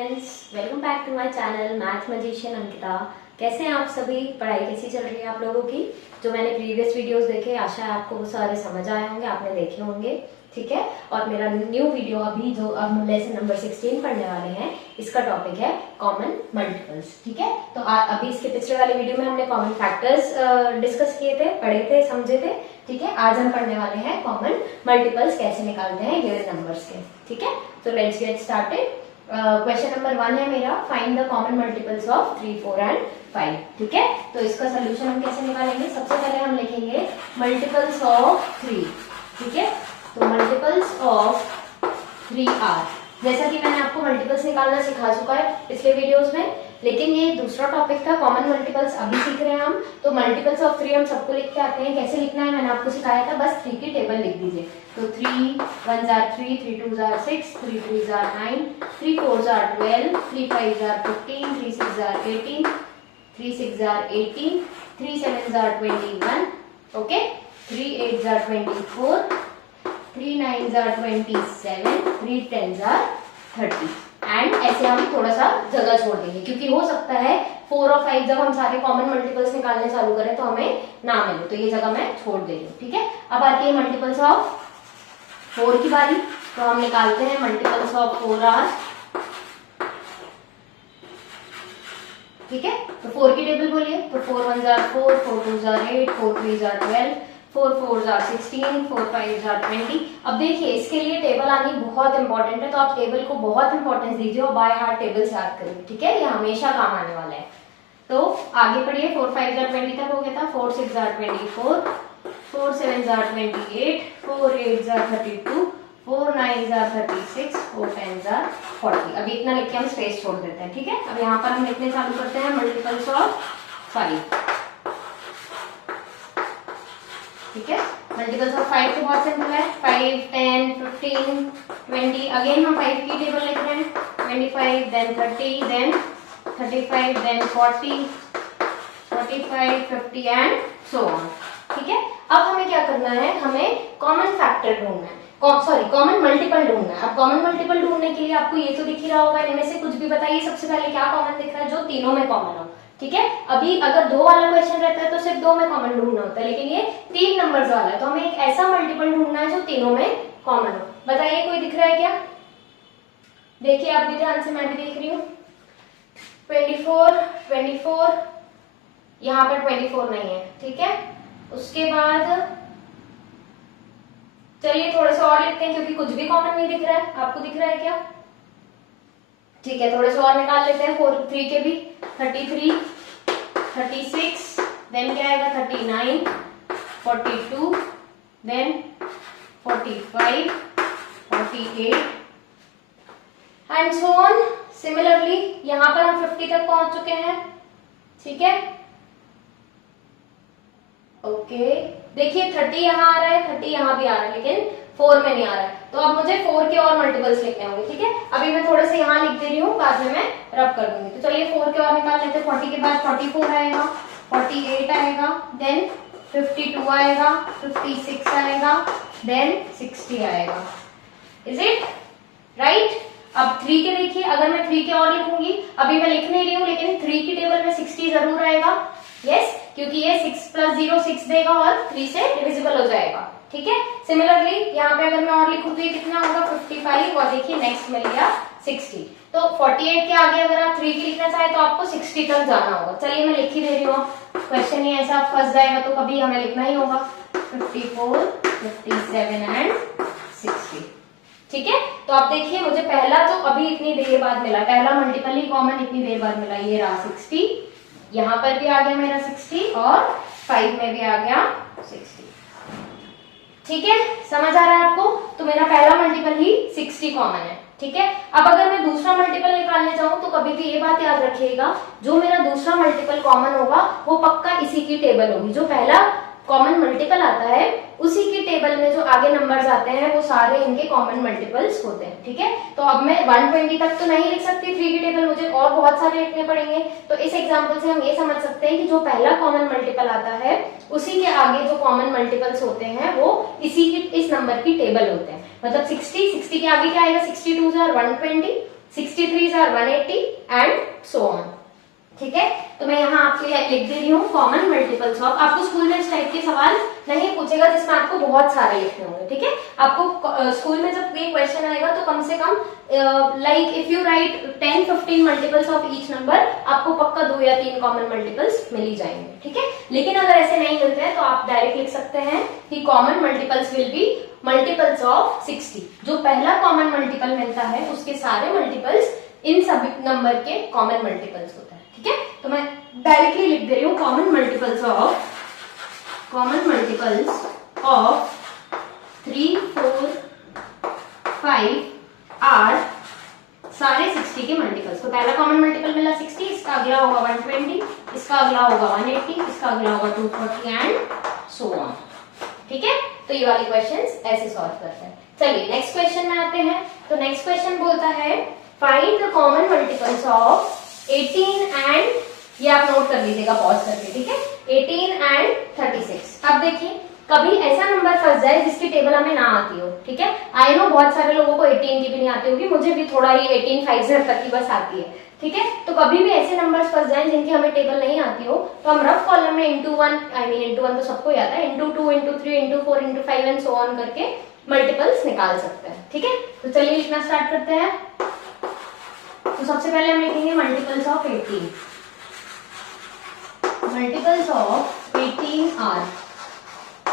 Friends, welcome back to my channel math magician Ankita. कैसे हैं आप सभी? पढ़ाई कैसी चल रही है आप लोगों की? जो मैंने प्रीवियस वीडियोस देखे, आशा है आपको वो सारे समझ आए होंगे, आपने देखे होंगे, ठीक है। और मेरा न्यू वीडियो अभी जो अब हम लेसन नंबर 16 पढ़ने वाले हैं, इसका टॉपिक है कॉमन मल्टीपल्स, ठीक है। तो अभी इसके पिछले वाले वीडियो में हमने कॉमन फैक्टर्स डिस्कस किए थे, पढ़े थे, समझे थे, ठीक है। आज हम पढ़ने वाले हैं कॉमन मल्टीपल्स कैसे निकालते हैं गिवन नंबर्स के, ठीक है। तो let's get started. Question number 1 है मेरा, find the common multiples of 3, 4 and 5, ठीक है। तो इसका सोल्यूशन हम कैसे निकालेंगे? सबसे पहले हम लिखेंगे मल्टीपल्स ऑफ 3, ठीक है। तो मल्टीपल्स ऑफ 3 आर, जैसा कि मैंने आपको मल्टीपल्स निकालना सिखा चुका है पिछले वीडियोस में, लेकिन ये दूसरा टॉपिक था, कॉमन मल्टीपल्स अभी सीख रहे हैं हम। तो मल्टीपल्स ऑफ 3 हम सबको लिख के आते हैं, कैसे लिखना है मैंने आपको सिखाया था, बस 3 की टेबल लिख दीजिए। तो 3 1s are 3, 3 2s are 6, 3 3s are 9, 3 4s are 12, 3 5s are 15, 3 6s are 18, 3 6s are 18, 3 7s are 21, okay, 3 8s are 24, 3 9s are 27, 3 10s are 30 and ऐसे हम थोड़ा सा जगह छोड़ देंगे, क्योंकि हो सकता है 4 और 5 जब हम सारे कॉमन मल्टीपल्स निकालने चालू करें तो हमें ना मिले, तो ये जगह मैं छोड़ दे रही हूँ, ठीक है। अब आती है मल्टीपल्स ऑफ 4 की बारी। तो हम निकालते हैं मल्टीपल्स ऑफ 4 आर, ठीक है। तो 4 की टेबल बोलिए। तो 4 1s are 4, 4 2s are 8, 4 3s are 12, 4 4s are 16, 4 5s are 20। अब देखिए, इसके लिए टेबल आनी बहुत इंपॉर्टेंट है, तो आप टेबल को बहुत इंपॉर्टेंस दीजिए और बाय हार्ट टेबल्स याद करिए, ठीक है। ये हमेशा काम आने वाला है। तो आगे पढ़िए। 4 5s are 20 तक हो गया था। 4 6s are 24, 4 7s are 28, 4 8s are 32, 4 9s are 36, 4 10s are 40। अभी इतना लिख के हम स्पेस छोड़ देते हैं, ठीक है। अब यहाँ पर हम लिखने चालू करते हैं मल्टीपल्स ऑफ 5, ठीक है। मल्टीपल्स ऑफ 5 तो बहुत सिंपल है, 5 10 15 20। अगेन हम 5 की टेबल लिख रहे हैं, 25 then 30 then 35 then 40 45 50 and so on, ठीक है। अब हमें क्या करना है, हमें कॉमन फैक्टर ढूंढना है, कॉमन मल्टीपल ढूंढना है। अब कॉमन मल्टीपल ढूंढने के लिए आपको ये तो दिख ही रहा होगा, इनमें से कुछ भी बताइए सबसे पहले क्या कॉमन दिख रहा है, जो तीनों में कॉमन हो, ठीक है। अभी अगर 2 वाला क्वेश्चन रहता है तो सिर्फ 2 में कॉमन ढूंढना होता है, लेकिन ये 3 नंबर्स वाला है, तो हमें एक ऐसा मल्टीपल ढूंढना है जो तीनों में कॉमन हो। बताइए, कोई दिख रहा है क्या? देखिए आप भी ध्यान से, मैं भी देख रही हूँ। 24 यहाँ पर 24 नहीं है, ठीक है। उसके बाद चलिए थोड़े से और लिखते हैं, क्योंकि कुछ भी कॉमन नहीं दिख रहा है। आपको दिख रहा है क्या? ठीक है, थोड़े से और निकाल लेते हैं 4 3 के भी। 33 36 देन क्या आएगा, 39 42 then 45 48 and so on. Similarly यहां पर हम 50 तक पहुंच चुके हैं, ठीक है। ओके, देखिए 30 यहाँ आ रहा है, 30 यहाँ भी आ रहा है, लेकिन 4 में नहीं आ रहा है, तो अब मुझे 4 के और मल्टीपल्स लिखने होंगे, ठीक है। अभी मैं थोड़े से यहाँ लिख दे रही हूँ, बाद में मैं रब कर दूंगी। तो चलिए 4 के और निकाल लेते हैं। 40 के बाद 44 आएगा, 48 आएगा, देन 52 आएगा, 56 आएगा, देन 60 आएगा। Is it right? अब 3 के देखिए, अगर मैं 3 के और लिखूंगी, अभी मैं लिख नहीं रही हूँ, लेकिन 3 की टेबल में 60 जरूर आएगा, यस, क्योंकि ये 6 + 0 6 देगा और 3 से डिविजिबल हो जाएगा, ठीक है। सिमिलरली यहाँ पे अगर मैं और लिखूं तो ये कितना होगा, 55, और देखिए नेक्स्ट मिल गया 60। तो 48 के आगे अगर आप 3 की लिखना चाहे तो आपको 60 तक जाना होगा। चलिए मैं लिख ही दे रही हूँ, क्वेश्चन ही ऐसा फंस जाएगा तो कभी हमें लिखना ही होगा। 54 57 एंड 60, ठीक है। तो आप देखिए, मुझे पहला तो अभी इतनी देर बाद मिला, पहला मल्टीपल ही कॉमन इतनी देर बाद मिला, ये रहा 60, यहाँ पर भी आ गया मेरा 60 और 5 में भी आ गया 60, ठीक है। समझ आ रहा है आपको? तो मेरा पहला मल्टीपल ही 60 कॉमन है, ठीक है। अब अगर मैं दूसरा मल्टीपल निकालने जाऊं तो कभी भी ये बात याद रखिएगा, जो मेरा दूसरा मल्टीपल कॉमन होगा वो पक्का इसी की टेबल होगी। जो पहला कॉमन मल्टीपल आता है उसी की टेबल में जो आगे नंबर्स आते हैं वो सारे इनके कॉमन मल्टीपल्स होते हैं, ठीक है। तो अब मैं 120 तक तो नहीं लिख सकती 3 की टेबल, मुझे और बहुत सारे लिखने पड़ेंगे। तो इस एग्जांपल से हम ये समझ सकते हैं कि जो पहला कॉमन मल्टीपल आता है उसी के आगे जो कॉमन मल्टीपल्स होते हैं वो इसी की इस नंबर की टेबल होते हैं। मतलब 60 के आगे क्या आएगा, 62 are 120, 63 are 180 and so on. ठीक है, तो मैं यहाँ आपके लिए लिख दे रही हूँ कॉमन मल्टीपल्स ऑफ। आपको स्कूल में इस टाइप के सवाल नहीं पूछेगा जिसमें आपको बहुत सारे लिखने होंगे। ठीक है, आपको स्कूल में जब ये क्वेश्चन आएगा तो कम से कम like if you write 10-15 multiples of each number, आपको पक्का 2 या 3 कॉमन मल्टीपल्स मिल ही जाएंगे। ठीक है, लेकिन अगर ऐसे नहीं मिलते हैं तो आप डायरेक्ट लिख सकते हैं कि common multiples will be multiples of 60। जो पहला कॉमन मल्टीपल मिलता है उसके सारे मल्टीपल्स इन सभी नंबर के कॉमन मल्टीपल्स होते हैं। ठीक है, तो मैं डायरेक्टली लिख दे रही हूँ कॉमन मल्टीपल्स ऑफ 3, 4, 5 आर सारे 60 के मल्टीपल्स। तो पहला कॉमन मल्टीपल मिला 60, इसका अगला होगा 120, इसका अगला होगा 180, इसका अगला होगा 240 एंड सो ऑन। ठीक है, तो ये वाले क्वेश्चंस ऐसे सॉल्व करते हैं। चलिए नेक्स्ट क्वेश्चन में आते हैं। तो नेक्स्ट क्वेश्चन बोलता है find the common multiples of 18 and, ये आप नोट कर लीजिएगा पॉज करके। ठीक है, 18 एंड 36। अब देखिए कभी ऐसा नंबर फंस जाए जिसकी टेबल हमें ना आती हो। ठीक है, आई नो बहुत सारे लोगों को 18 की भी नहीं आती होगी, मुझे भी थोड़ा ही 18 5 तक की बस आती है। ठीक है, तो कभी भी ऐसे नंबर्स फंस जाए जिनकी हमें टेबल नहीं आती हो तो हम रफ कॉलम में इंटू 1 तो सबको ही आता है, into 2 into 3 into 4 into 5 and so on करके मल्टीपल्स निकाल सकते हैं। ठीक है, तो चलिए लिखना स्टार्ट करते हैं। तो सबसे पहले हम लिखेंगे multiples of 18। Multiples of 18 are.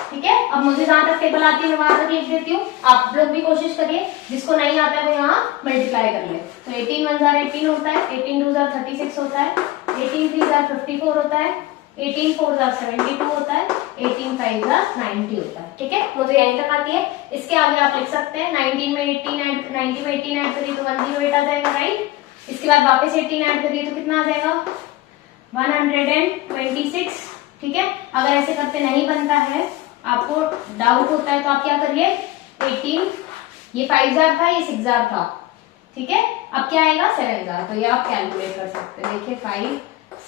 ठीक है, अब मुझे जहां तक टेबल आती है मैं वहां तक लिख देती हूँ, आप लोग भी कोशिश करिए, जिसको नहीं आता है वो यहाँ मल्टीप्लाई कर ले। तो 18 1 जार 18 होता है, 18 2 जार 36 होता है, 18 3 जार 54 होता है, 18 4 जार 72 होता है, 18 5 जार 90 होता है। ठीक है, मुझे यहीं तक आती है। इसके आगे आप लिख सकते हैं 19 में 18 ऐड 90 में 18 ऐड करिए तो 108 आ जाएगा, राइट। इसके बाद वापस 18 ऐड करिए तो कितना आ जाएगा 126। ठीक है, अगर ऐसे करते नहीं बनता है, आपको डाउट होता है तो आप क्या करिए 18, ये 5 जार था, ये 6 जार था। ठीक है, अब क्या आएगा 7 जार, तो ये आप कैलकुलेट कर सकते हैं। देखिए 5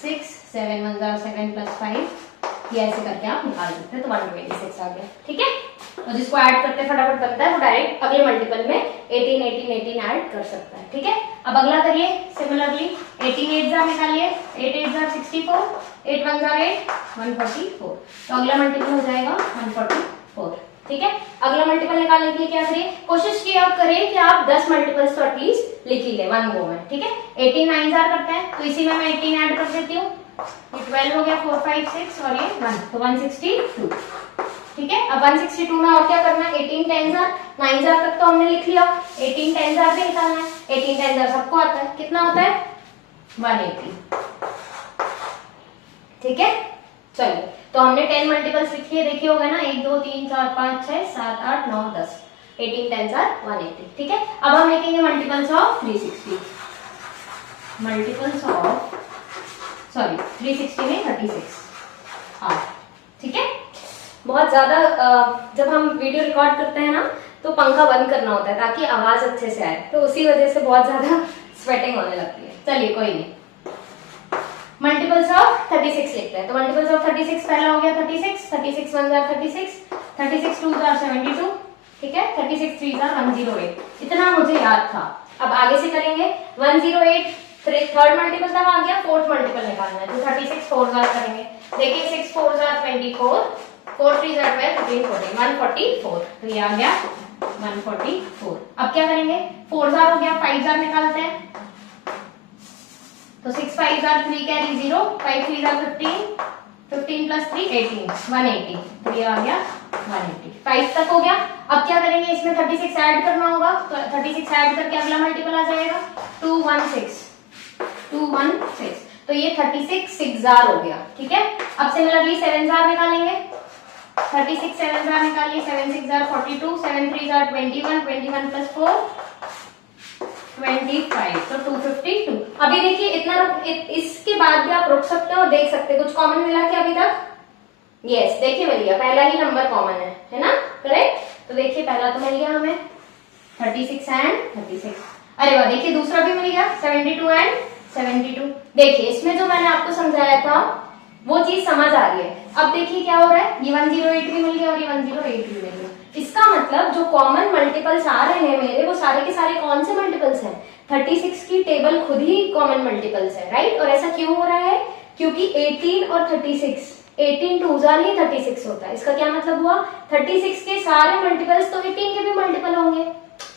6 7 1 जार 7 प्लस 5, ये ऐसे करके आप निकाल सकते हैं, तो 126 आ गया। ठीक है, और जिसको ऐड करते फटाफट बनता है वो डायरेक्ट अगले मल्टीपल में 18 18 18 ऐड कर सकता है। ठीक है, अब अगला करिए सिमिलरली 18 8 जार निकालिए, 8 8 जार 64, 8 1 जार 8 144, तो अगला मल्टीपल हो जाएगा 144। ठीक है, अगला मल्टीपल निकालने के लिए क्या करिए, कोशिश किया करें कि आप 10 मल्टीपल्स तो एटलीस्ट लिख ही ले वन गो में। ठीक है, 18 9 जार करता है तो इसी में मैं 18 ऐड कर देती हूँ, ये 12 हो गया, 4 5 6 और ये 1, तो 162। ठीक है, अब 162 में और क्या करना है, 18 10 जार 9 जार तक तो हमने लिख लिया, 18 10 जार भी निकालना है। 18 10 जार सबको आता है, कितना होता है 180। ठीक है, चलिए तो हमने 10 मल्टीपल्स लिख लिए, देखिए होगा ना 1 2 3 4 5 6 7 8 9 10, 18 10 जार 180। ठीक है, अब हम लिखेंगे मल्टीपल्स ऑफ 360, मल्टीपल्स ऑफ 360 में 36 आर। ठीक है, बहुत ज्यादा जब हम वीडियो रिकॉर्ड करते हैं ना तो पंखा बंद करना होता है ताकि आवाज अच्छे से आए, तो उसी वजह से बहुत ज्यादा स्वेटिंग होने लगती है। चलिए कोई नहीं, मल्टीपल्स ऑफ 36 लिखते हैं। तो मल्टीपल्स ऑफ 36 पहला हो गया 36, 36 1 जार 36, 36 2 जार 72। ठीक है, 36 3 जार 108, इतना मुझे याद था। अब आगे से करेंगे 108, थर्ड मल्टीपल तब आ गया, फोर्थ मल्टीपल निकालना है, तो 36 4 जार करेंगे। देखिए 6 4 जार 24, 4 3 जार 12 15 14 144, तो ये आ गया 144। अब क्या करेंगे 4 जार हो गया, 5 जार निकालते हैं, तो 6 5 जार 3 कैरी 0, 5 3 जार 15, 15 प्लस 3 18 180, तो ये आ गया 180। 5 तक हो गया। अब क्या करेंगे, इसमें 36 ऐड करना होगा, तो 36 ऐड करके अगला मल्टीपल आ जाएगा 216, तो ये 36 6 जार हो गया। ठीक है, अब सिमिलरली 7 जार निकालेंगे, 36 7 जार निकालिए, 7 6 जार 42, 7 3 जार 21, 21 प्लस 4 25, तो 252। अभी देखिए इतना इसके बाद भी आप रुक सकते हो और देख सकते हैं कुछ कॉमन मिला क्या अभी तक। यस, देखिए मिल गया, पहला ही नंबर कॉमन है ना, करेक्ट। तो देखिए पहला तो मिल गया हमें 36 एंड 36, अरे वाह, देखिए दूसरा भी मिल गया 72 एंड 72। देखिए इसमें जो मैंने आपको समझाया था वो चीज समझ आ रही है। अब देखिए क्या हो रहा है, ये 108 भी मिल गया और ये 108 भी मिल गया। इसका मतलब जो कॉमन मल्टीपल्स आ रहे हैं मेरे, वो सारे के सारे कौन से मल्टीपल्स हैं, 36 की टेबल खुद ही कॉमन मल्टीपल्स है, राइट। और ऐसा क्यों हो रहा है? क्योंकि 18 और 36, 18 2 ही 36 होता है। इसका क्या मतलब हुआ? 36 के सारे मल्टीपल्स तो 18 के भी मल्टीपल होंगे।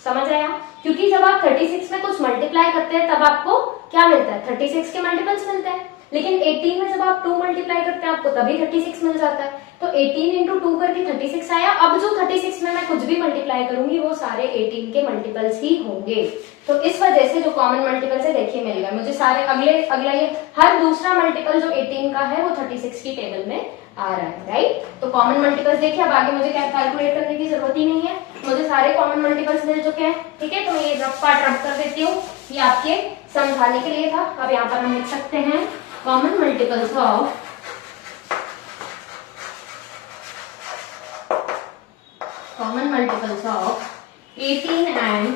समझ आया? क्योंकि जब आप 36 में कुछ मल्टीप्लाई करते हैं तब आपको क्या मिलता है? 36 के मल्टीपल्स मिलते हैं। लेकिन 18 में जब आप 2 मल्टीप्लाई करते हैं आपको तभी 36 मिल जाता है। तो 18 इंटू 2 करके 36 आया। अब जो 36 में मैं कुछ भी मल्टीप्लाई करूंगी वो सारे 18 के मल्टीपल्स ही होंगे। तो इस वजह से जो कॉमन मल्टीपल्स है देखिए मिल गए मुझे सारे। अगला ये हर दूसरा मल्टीपल जो 18 का है वो 36 की टेबल में आ रहा है, राइट। तो कॉमन मल्टीपल्स देखिए, अब आगे मुझे क्या कैलकुलेट करने की जरूरत ही नहीं है, मुझे सारे कॉमन मल्टीपल्स मिल चुके हैं, ठीक है। तो मैं ये रफ पार्ट रफ कर देती हूँ, ये आपके समझाने के लिए था। अब यहाँ पर हम लिख सकते हैं common multiples of common multiples of 18 and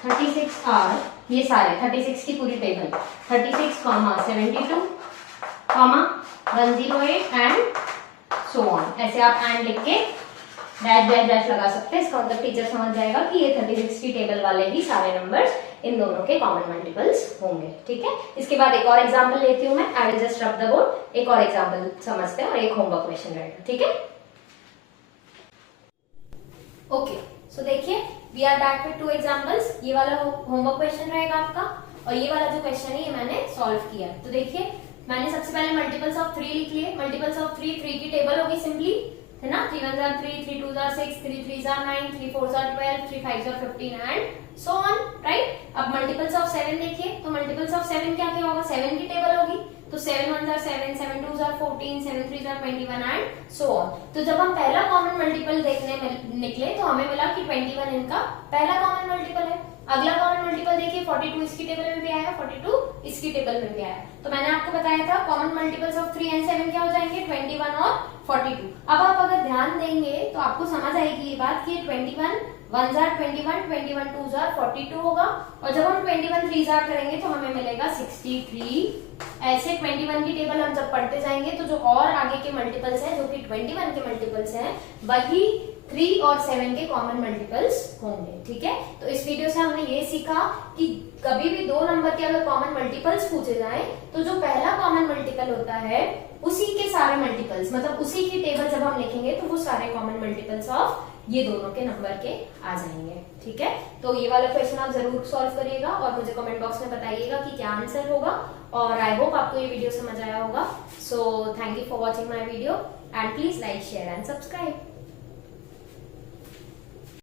36 are, ये सारे 36 की पूरी टेबल 36, 72, 108 एंड सो ऑन। ऐसे आप एंड लिख के डैश डैश डैश लगा सकते हैं। इसका मतलब टीचर समझ जाएगा कि ये 36 की टेबल वाले ही सारे नंबर्स इन दोनों के कॉमन मल्टीपल्स होंगे, ठीक है। इसके बाद एक और एग्जांपल लेती हूँ मैं, आई विल जस्ट रब द बोर्ड। एक और एग्जांपल समझते हैं और एक होमवर्क क्वेश्चन रहेगा, ठीक है। ओके, सो देखिए we are back with 2 examples. ये वाला होमवर्क क्वेश्चन रहेगा आपका और ये वाला जो क्वेश्चन है ये मैंने सॉल्व किया। तो देखिए मैंने सबसे पहले मल्टीपल्स ऑफ 3 लिख लिए। मल्टीपल्स ऑफ 3 की टेबल होगी सिंपली, है ना। 3 1 3, 3 2 6, 3 3 9, 3 4 12, 3 5 15 एंड सो ऑन, राइट। अब मल्टीपल्स ऑफ 7 देखिए, तो मल्टीपल्स ऑफ 7 क्या क्या होगा? 7 की टेबल होगी, तो 7 1 7, 7 2 14, 7 3 21 एंड सो ऑन। तो जब हम पहला कॉमन मल्टीपल देखने में निकले तो हमें मिला कि 21 इनका पहला कॉमन मल्टीपल है। अगला कॉमन मल्टीपल देखिए 42 इसकी टेबल में भी आया, 42 इसकी टेबल में भी आया। तो मैंने आपको बताया था कॉमन मल्टीपल्स ऑफ 3 एंड 7 क्या हो जाएंगे? 21 और 42। अब आप अगर ध्यान देंगे तो आपको समझ आएगी ये बात कि 21 1 21, 21 2 42 होगा और जब हम 21 3 करेंगे तो हमें मिलेगा 63। ऐसे 21 की टेबल हम जब पढ़ते जाएंगे तो जो और आगे के मल्टीपल्स हैं जो कि 21 के मल्टीपल्स हैं वही 3 और 7 के कॉमन मल्टीपल्स होंगे, ठीक है। तो इस वीडियो से हमने ये सीखा कि कभी भी 2 नंबर के अगर कॉमन मल्टीपल्स पूछे जाए तो जो पहला कॉमन मल्टीपल होता है उसी के सारे मल्टीपल्स, मतलब उसी की टेबल जब हम लिखेंगे तो वो सारे कॉमन मल्टीपल्स ऑफ ये दोनों के नंबर के आ जाएंगे, ठीक है। तो ये वाला क्वेश्चन आप जरूर सॉल्व करिएगा और मुझे कमेंट बॉक्स में बताइएगा कि क्या आंसर होगा। और आई होप आपको ये वीडियो समझ आया होगा। So thank you for watching my video and please like share and subscribe.